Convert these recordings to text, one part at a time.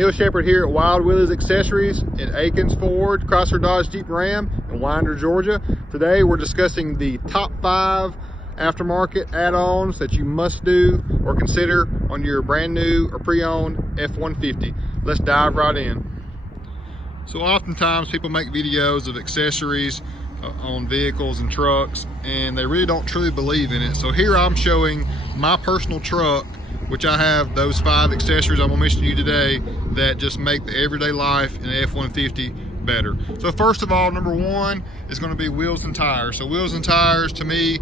Neal Sheppard here at Willies Accessories at Akins Ford, Chrysler Dodge Jeep Ram in Winder, Georgia. Today we're discussing the top 5 aftermarket add-ons that you must do or consider on your brand new or pre-owned F-150. Let's dive right in. So oftentimes people make videos of accessories on vehicles and trucks, and they really don't truly believe in it. So here I'm showing my personal truck, which I have those 5 accessories I'm gonna mention to you today that just make the everyday life in the F-150 better. So first of all, number 1 is gonna be wheels and tires. So wheels and tires to me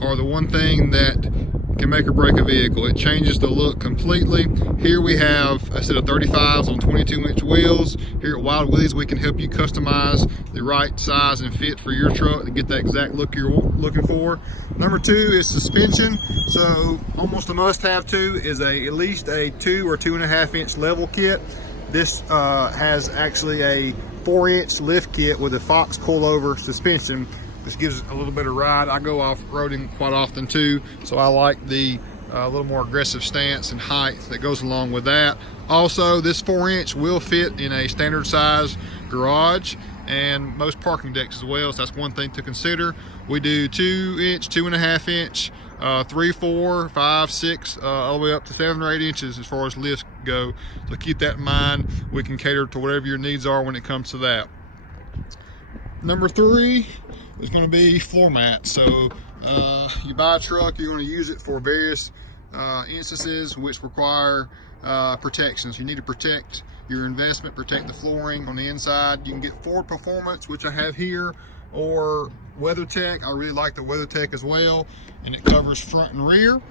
are the one thing that can make or break a vehicle. It changes the look completely. Here we have a set of 35s on 22-inch wheels. Here at Willies, we can help you customize the right size and fit for your truck to get that exact look you're looking for. Number 2 is suspension. So almost a must-have too is at least a 2 or 2.5-inch level kit. This has actually a 4-inch lift kit with a Fox coilover suspension, which gives it a little bit of ride. I go off-roading quite often too, so I like the little more aggressive stance and height that goes along with that. Also, this 4-inch will fit in a standard size garage and most parking decks as well, so that's one thing to consider. We do 2-inch, 2.5-inch, 3, 4, 5, 6, all the way up to 7 or 8 inches as far as lifts go. So keep that in mind. We can cater to whatever your needs are when it comes to that. Number 3 is going to be floor mats. So you buy a truck, you're going to use it for various instances which require protections. You need to protect your investment, protect the flooring on the inside. You can get Ford Performance, which I have here, or WeatherTech. I really like the WeatherTech as well, and it covers front and rear.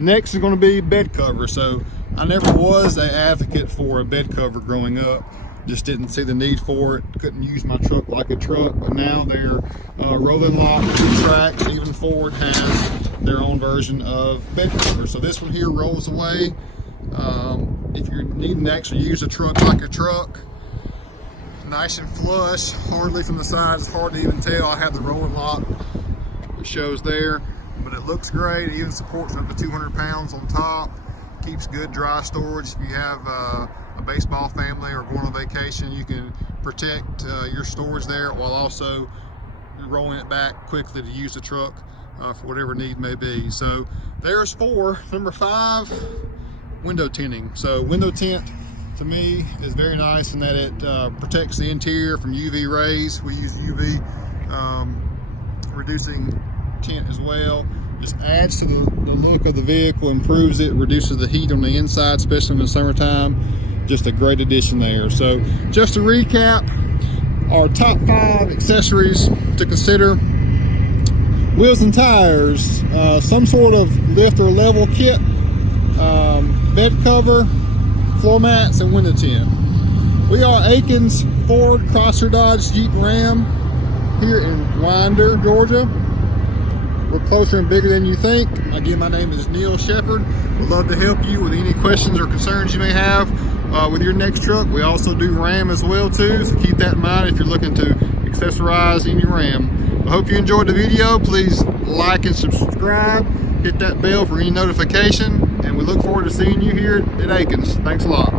Next is going to be bed cover. So I never was an advocate for a bed cover growing up. Just didn't see the need for it. Couldn't use my truck like a truck, but now they're rolling lock tracks. Even Ford has their own version of bed cover. So this one here rolls away. If you're needing to actually use a truck like a truck, nice and flush, hardly from the sides, it's hard to even tell. I have the rolling lock, it shows there, but it looks great. It even supports up to 200 pounds on top. Keeps good dry storage. If you have a baseball family or going on vacation, you can protect your storage there while also rolling it back quickly to use the truck for whatever need may be. So there's 4. Number 5, window tinting. So window tint to me is very nice in that it protects the interior from UV rays. We use UV reducing tint as well. Just adds to the look of the vehicle, improves it, reduces the heat on the inside, especially in the summertime. Just a great addition there. So just to recap, our top 5 accessories to consider: wheels and tires, some sort of lift or level kit, bed cover, floor mats, and window tint. We are Akins Ford, Chrysler Dodge Jeep Ram here in Winder, Georgia. We're closer and bigger than you think. Again, my name is Neal Sheppard. We'd love to help you with any questions or concerns you may have with your next truck. We also do Ram as well too, so keep that in mind if you're looking to accessorize in your Ram. I hope you enjoyed the video. Please like and subscribe. Hit that bell for any notification, and we look forward to seeing you here at Akins. Thanks a lot.